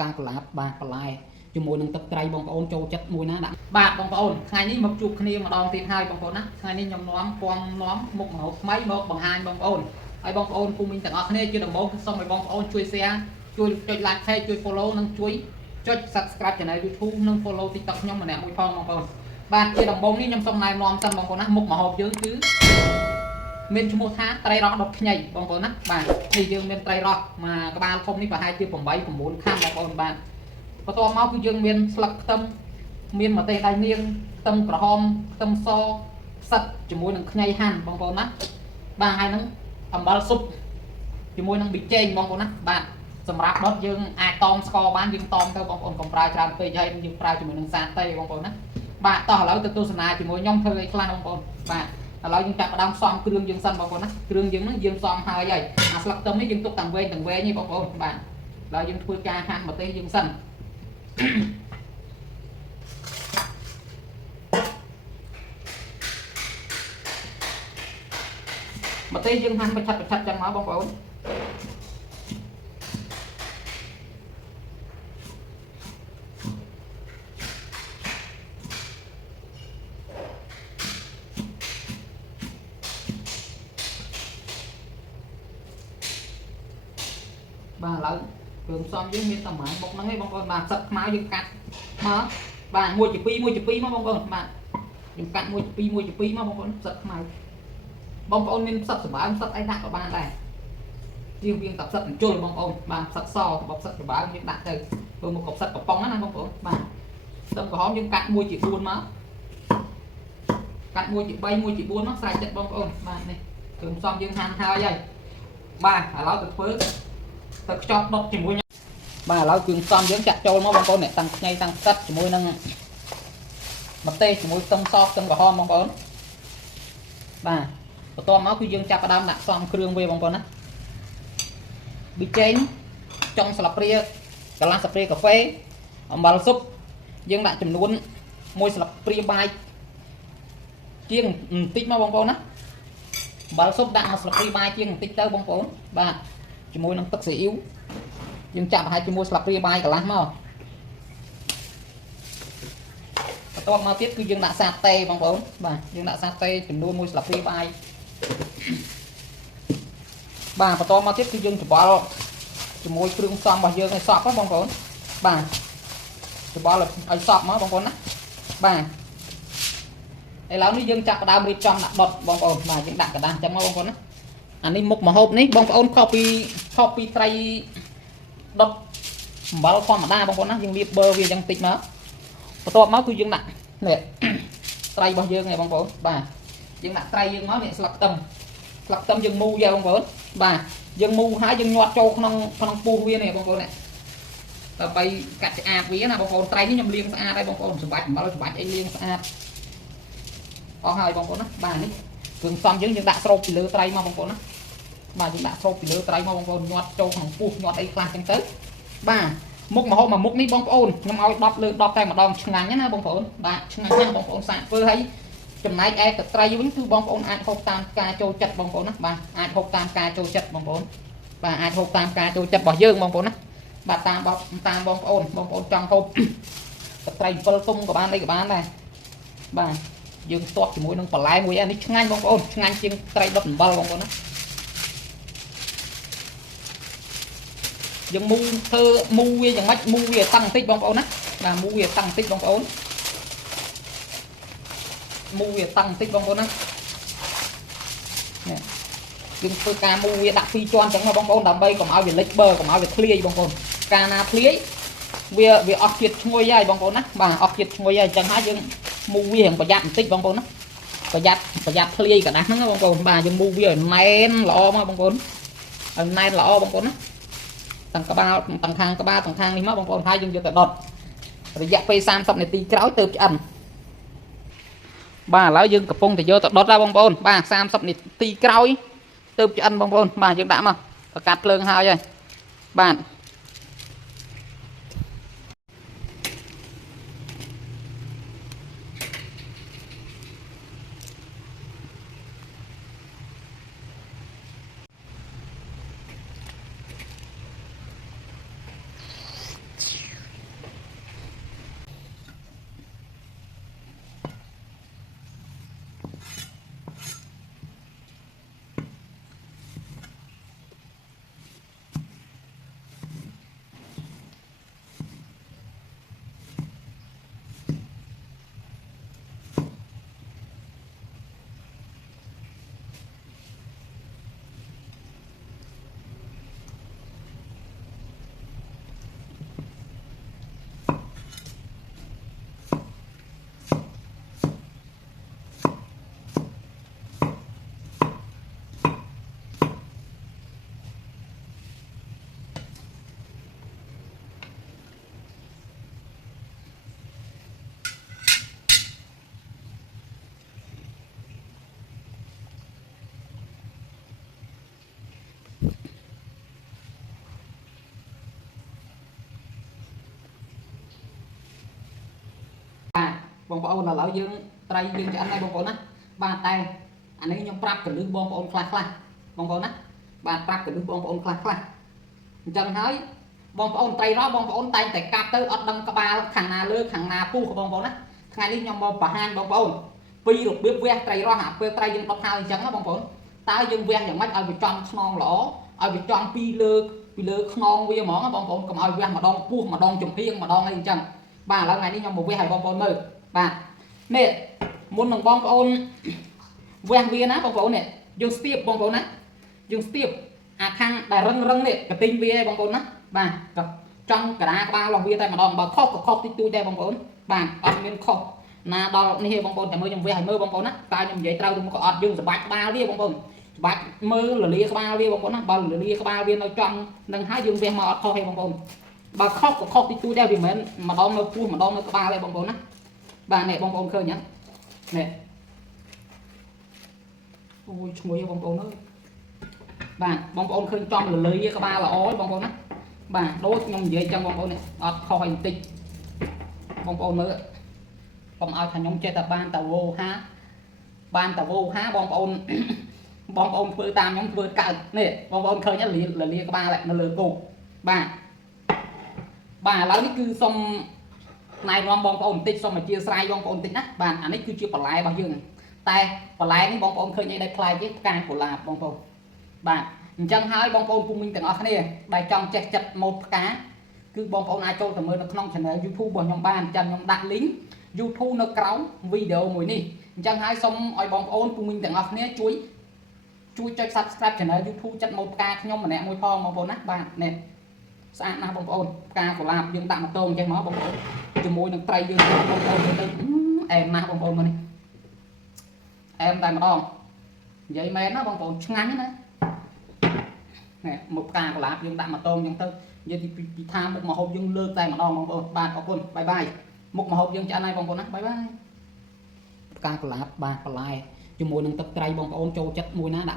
ការកលាបបាទបន្លែជាមួយនឹងទឹកត្រីបងប្អូនចូលចិត្តមួយណាដាក់បាទបងប្អូនថ្ងៃនេះមកជួបគ្នាម្ដងទៀតហើយបងប្អូនណាថ្ងៃនេះខ្ញុំនាំពំនាំមុខម្ហូបថ្មីមកបង្ហាញបងប្អូនហើយបងប្អូនភូមិទាំងអស់គ្នាជាដំបូងសូមឲ្យបងប្អូនជួយ share ជួយចុច like page ជួយ follow និងជួយចុច subscribe channel YouTube និង follow TikTok ខ្ញុំម្នាក់មួយផងបងប្អូនបាទជាដំបូងនេះខ្ញុំសូមណែនាំសិនបងប្អូនណាមុខម្ហូបយើងគឺមានឈ្មោះថាត្រីរ៉ស់ដុតខ្ញីបងប្អូនណាបាទនេះយើងមានត្រីរ៉ស់មកក្បាលធំនេះប្រហែលជា8 9ខាំបងប្អូនបាទបន្ទាប់មកគឺយើងមានស្លឹកខ្ទឹមមានម្ទេសដៃនាងខ្ទឹមក្រហមខ្ទឹមសផ្សិតជាមួយនឹងខ្ញីហាន់បងប្អូនណាបាទហើយនឹងអំបិលស៊ុបជាមួយនឹងប៊ីចេងបងប្អូនណាបាទសម្រាប់ដុតយើងអាចតមស្ករបានយើងតមទៅបងប្អូនកុំប្រើច្រើនពេកហើយយើងប្រើជាមួយនឹងសាតេបងប្អូនណាបាទតោះឥឡូវទៅទស្សនាជាមួយខ្ញុំធ្វើអីខ្លះបងប្អូនបាទឥឡូវយើងចាប់ផ្ដើមផ្សំគ្រឿងយើងសិនបងប្អូនណាគ្រឿងយើងហ្នឹងយើងផ្សំហើយអាស្លឹកខ្ទឹមនេះយើងទុកទាំងវែងនេះបងប្អូនបាទឥឡូវយើងធ្វើការហាន់ម្ទេសយើងសិនម្ទេសយើងហាន់បិឆិតចឹងមកបងប្អូនបាទឥឡូវគ្រឿងផ្សំយើងមានតែម៉ាយមុខហ្នឹងឯងបងប្អូនបាទផ្សិតខ្មៅយើងកាត់មកបាទ1ជា2មកបងប្អូនបាទយើងកាត់1ជា2មកបងប្អូនផ្សិតខ្មៅបងប្អូនមានផ្សិតសម្បើមផ្សិតអីដាក់ក៏បានដែរជាងវាងតែផ្សិតអញ្ជុលបងប្អូនបាទផ្សិតសបើផ្សិតសម្បើមយើងដាក់ទៅធ្វើមកផ្សិតកំប៉ុងណាបងប្អូនបាទខ្ទឹមក្រហមយើងកាត់1ជា4មកកាត់1ជា3 1ជា4មកស្រេចចិត្តបងប្អូនបាទនេះគ្រឿងផ្សំយើងហាន់ហើយបាទឥឡូវទៅធ្វើទៅខ្ចប់ដុតជាមួយបាទឥឡូវគ្រឿងផ្សំយើងចាក់ចូលមកបងប្អូនអ្នកតាំងខ្ញីតាំងផ្សិតជាមួយនឹងម្ទេសជាមួយខ្ទឹមសខ្ទឹមក្រហមបងប្អូនបាទបន្ទាប់មកគឺយើងចាប់ផ្ដើមដាក់ផ្សំគ្រឿងវាបងប្អូនណាប៊ីចេងចុងស្លាបព្រាកន្លះស្លាបព្រាកាហ្វេអំបិលស៊ុបយើងដាក់ចំនួន1ស្លាបព្រាបាយជាងបន្តិចមកបងប្អូនណាអំបិលស៊ុបដាក់1ស្លាបព្រាបាយជាងបន្តិចទៅបងប្អូនបាទជាមួយនឹងទឹកស៊ីអ៊ីវយើងចាក់ប្រហែលជាមួយស្លាបព្រាបាយកន្លះមកបន្ទាប់មកទៀតគឺយើងដាក់សាតេបងប្អូនបាទយើងដាក់សាតេចំនួន1ស្លាបព្រាបាយបាទបន្ទាប់មកទៀតគឺយើងច្បល់ជាមួយគ្រឿងផ្សំរបស់យើងឲ្យសព្វបងប្អូនបាទច្បល់ឲ្យសព្វមកបងប្អូនណាបាទឥឡូវនេះយើងចាប់ផ្ដើមរៀបចំដាក់ដុតបងប្អូនបាទយើងដាក់กระดาษចឹងមកបងប្អូនណាអានេះមុខម្ហូបនេះបងប្អូនខុសពីត្រីដុតអំបិលធម្មតាបងប្អូនណាយើងលាបប៊ឺវាចឹងតិចមកបន្ទាប់មកគឺយើងដាក់នេះត្រីរបស់យើងនេះបងប្អូនបាទយើងដាក់ត្រីយើងមកនេះស្លឹកខ្ទឹមយើងមូយកបងប្អូនបាទយើងមូហើយយើងញាត់ចូលក្នុងពោះវានេះបងប្អូននេះដើម្បីកាត់ឆ្អាតវាណាបងប្អូនត្រីនេះខ្ញុំលាងស្អាតហើយបងប្អូនសម្បាច់អំបិលសម្បាច់អីលាងស្អាតអស់ហើយបងប្អូនណាបាទនេះគ្រឿងផ្សំយើងដាក់ស្រូបពីលើត្រីមកបងប្អូនណាបាទយើងដាក់ស្រូបពីលើត្រីមកបងប្អូនញាត់ចូលក្នុងពោះញាត់អីខ្លះចឹងទៅបាទមុខម្ហូបមួយមុខនេះបងប្អូនខ្ញុំឲ្យ10លើ10តែម្ដងឆ្ងាញ់ណាបងប្អូនបាទឆ្ងាញ់ណាស់បងប្អូនសាកធ្វើឲ្យចំណែកឯទឹកត្រីវិញគឺបងប្អូនអាចហូបតាមការចូលចិត្តបងប្អូនណាបាទអាចហូបតាមការចូលចិត្តបងប្អូនបាទអាចហូបតាមការចូលចិត្តរបស់យើងបងប្អូនណាបាទតាមបងប្អូនចង់ហូបទឹកត្រី7ទុំក៏បានអីក៏បានដែរបាទយើងស្ទាត់ជាមួយនឹងបន្លែមួយនេះឆ្ងាញ់បងប្អូនឆ្ងាញ់ជាងត្រីដុតអំបិលបងប្អូនណាយើងមូធ្វើមូវាយ៉ាងម៉េចមូវាតាំងបន្តិចបងប្អូនណាបាទមូវាតាំងបន្តិចបងប្អូនមូវាតាំងបន្តិចបងប្អូនណានេះយើងធ្វើការមូវាដាក់2ជាន់ចឹងមកបងប្អូនដើម្បីកុំឲ្យវាលិចប៊ឺកុំឲ្យវាធ្លាយបងប្អូនកាលណាធ្លាយវាអស់ជាតិឈ្ងុយហើយបងប្អូនណាបាទអស់ជាតិឈ្ងុយហើយអញ្ចឹងហើយយើងមូវាប្រយ័ត្នបន្តិចបងប្អូនណាប្រយ័ត្នធ្លាយកណ្ដាស់ហ្នឹងបងប្អូនបាទយើងមូវាឲ្យណែនល្អមកបងប្អូនឲ្យណែនល្អបងប្អូនណាទាំងក្បាលទាំងខាងក្បាលទាំងខាងនេះមកបងប្អូនហើយយើងយកទៅដុតរយៈពេល30នាទីក្រោយទើបឆ្អិនបាទឥឡូវយើងកំពុងតែយកទៅដុតហើយបងប្អូនបាទ30នាទីក្រោយទើបឆ្អិនបងប្អូនបាទយើងដាក់មកប្រកាត់ភ្លើងហើយបាទ ឥ បងប្អូនឥឡូវយើងត្រីយើងឆ្អិនហើយបងប្អូនណាបាទតែអានេះខ្ញុំប្រាប់កលឹះបងប្អូនខ្លះបងប្អូនណាបាទប្រាប់កលឹះបងប្អូនខ្លះអញ្ចឹងហើយបងប្អូនត្រីរ៉ស់បងប្អូនតែងតែកាប់ទៅអត់ដឹងក្បាលខាងណាលើខាងណាពុះបងប្អូនណាថ្ងៃនេះខ្ញុំមកបង្ហាញបងប្អូនពីរបៀបវះត្រីរ៉ស់អាពេលត្រីយើងដុតហើយអញ្ចឹងណាបងប្អូនតើយើងវះយ៉ាងម៉េចឲ្យវាចំខ្នងល្អឲ្យវាចំពីលើខ្នងវាហ្មងបងប្អូនកុំឲ្យវះម្ដងពោះម្ដងចំហៀងម្ដងអីអញ្ចឹងបាទឥឡូវថ្ងៃនេះខ្ញុំមកវះឲ្យបងប្អូនមើលបាទនេះមុននឹងបងប្អូនវះវាណាបងប្អូននេះយើងស្ទាបបងប្អូនណាយើងស្ទាបអាខាងដែលរឹងនេះកទីងវាឯងបងប្អូនណាបាទចង់កដាក្បាលរបស់វាតែម្ដងបើខុសក៏ខុសតិចតួចដែរបងប្អូនបាទអត់មានខុសណាដល់នេះទេបងប្អូនតែមើលខ្ញុំវះឲ្យមើលបងប្អូនណាតើខ្ញុំនិយាយត្រូវឬក៏អត់យើងសម្បាច់ក្បាលវាបងប្អូនសម្បាច់មើលលលាក្បាលវាបងប្អូនណាបើលលាក្បាលវានៅចំនឹងហើយយើងវះមកអត់ខុសទេបងប្អូនបើខុសក៏ខុសតិចតួចដែរវាមិនមែនម្ដងនៅពោះម្ដងនៅក្បាលទេបងប្អូនណាបាទនេះបងប្អូនឃើញហ្នឹងនេះអូយឈ្ងុយបងប្អូនអើយបាទបងប្អូនឃើញចំលលាក្បាលល្អបងប្អូនណាបាទដូចខ្ញុំនិយាយចឹងបងប្អូននេះអត់ខុសឲ្យបន្តិចបងប្អូនមើលកុំឲ្យថាខ្ញុំចេះតែបានតាវោហាបងប្អូនធ្វើតាមខ្ញុំធ្វើកើតនេះបងប្អូនឃើញលលាក្បាលនៅលើគោកបាទឥឡូវនេះគឺសុំផ្នែកនាំបងប្អូនបន្តិចសុំអធិស្ឋានបងប្អូនបន្តិចណាបាទអានេះគឺជាបន្លែរបស់យើងតែបន្លែនេះបងប្អូនឃើញអីដែលខ្លាយទេផ្កាកុលាបបងប្អូនបាទអញ្ចឹងហើយបងប្អូនពុំមីងទាំងអស់គ្នាដែលចង់ចេះចិត្តម៉ូតផ្កាគឺបងប្អូនអាចចូលទៅមើលនៅក្នុង channel YouTube របស់ខ្ញុំបានចាំខ្ញុំដាក់ link YouTube នៅក្រោមវីដេអូមួយនេះអញ្ចឹងហើយសូមឲ្យបងប្អូនពុំមីងទាំងអស់គ្នាជួយចុច Subscribe channel YouTube ចិត្តម៉ូតផ្កាខ្ញុំម្នាក់មួយផងបងប្អូនណាបាទនេះស្អាតណាស់បងប្អូនផ្កាកុលាបយើងដាក់ម៉ូតូអញ្ចឹងមកបងប្អូនជាមួយនឹងត្រីយើងបងប្អូនទៅអែមណាស់បងប្អូនមើលនេះអែមតែម្ដងនិយាយមែនណាបងប្អូនឆ្ងាញ់ណានេះមកផ្កាកុលាបយើងដាក់ម៉ូតូអញ្ចឹងទៅនិយាយពីថាមុខម្ហូបយើងលើកតែម្ដងបងប្អូនបាទអរគុណបាយបាយមុខម្ហូបយើងឆ្អិនហើយបងប្អូនណាបាយបាយផ្កាកុលាបបាទបន្លែជាមួយនឹងទឹកត្រីបងប្អូនចូលចិត្តមួយណាដាក់